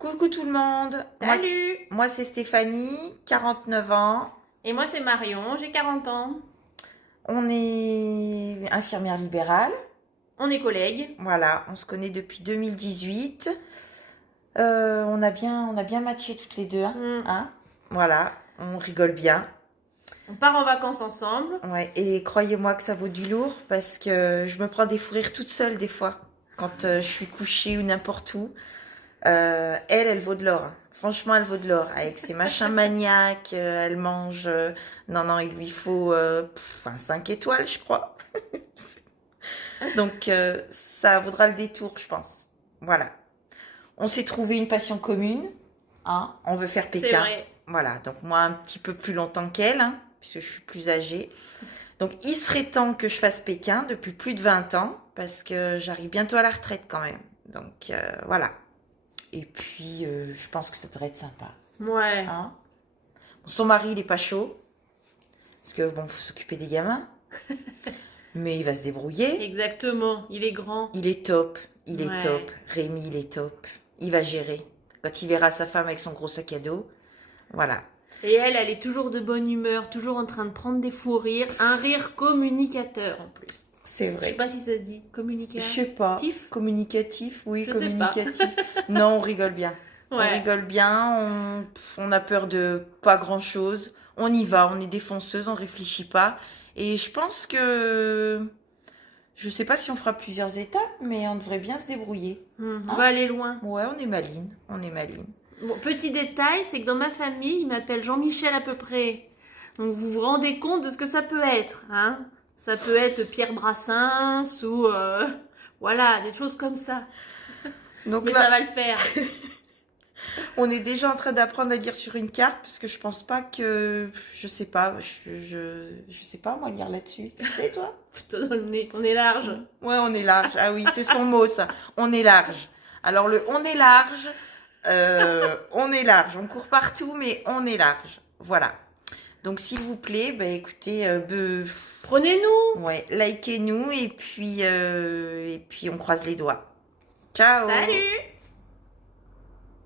Coucou tout le monde. Salut! Moi c'est Stéphanie, 49 ans. Et moi c'est Marion, j'ai 40 ans. On est infirmière libérale. On est collègues. Voilà, on se connaît depuis 2018. On a bien matché toutes les deux, hein, Mm. hein. Voilà, on rigole bien. On part en vacances ensemble. Ouais, et croyez-moi que ça vaut du lourd parce que je me prends des fous rires toute seule des fois quand je suis couchée ou n'importe où. Elle vaut de l'or, hein. Franchement, elle vaut de l'or. Avec ses machins maniaques, elle mange. Non, il lui faut un 5 étoiles, je crois. Donc, ça vaudra le détour, je pense. Voilà. On s'est trouvé une passion commune, hein. On veut faire C'est Pékin. vrai. Voilà. Donc, moi, un petit peu plus longtemps qu'elle, hein, puisque je suis plus âgée. Donc, il serait temps que je fasse Pékin depuis plus de 20 ans, parce que j'arrive bientôt à la retraite quand même. Donc, voilà. Et puis, je pense que ça devrait être sympa. Ouais. Hein. Son mari, il est pas chaud. Parce que, bon, faut s'occuper des gamins. Mais il va se débrouiller. Exactement. Il est grand. Il est top. Il est Ouais. top. Rémi, il est top. Il va gérer. Quand il verra sa femme avec son gros sac à dos. Voilà. Et elle est toujours de bonne humeur, toujours en train de prendre des fous rires. Un rire communicateur en plus. C'est Je sais vrai. pas si ça se dit. Je Communicateur. sais pas. Communicatif, oui, Je sais pas. communicatif. Non, on rigole bien. On Ouais. rigole bien. On a peur de pas grand-chose. On y va, on est défonceuse, on réfléchit pas. Et je pense que... Je sais pas si on fera plusieurs étapes, mais on devrait bien se débrouiller. On Hein? va aller loin. Ouais, on est maline. On est maline. Bon, petit détail, c'est que dans ma famille, il m'appelle Jean-Michel à peu près. Donc vous vous rendez compte de ce que ça peut être, hein? Ça peut être Pierre Brassens ou voilà, des choses comme ça. Donc Mais là, ça va le faire. on est déjà en train d'apprendre à lire sur une carte, parce que je pense pas que... Je sais pas, je sais pas, moi, lire là-dessus. Tu sais, toi? Plutôt dans le nez, on est large. Ouais, on est large. Ah oui, c'est son mot, ça. On est large. Alors, le on est large, on est large. On court partout, mais on est large. Voilà. Donc, s'il vous plaît, bah, écoutez, Prenez-nous. ouais, likez-nous et puis on croise les doigts. Ciao! Salut!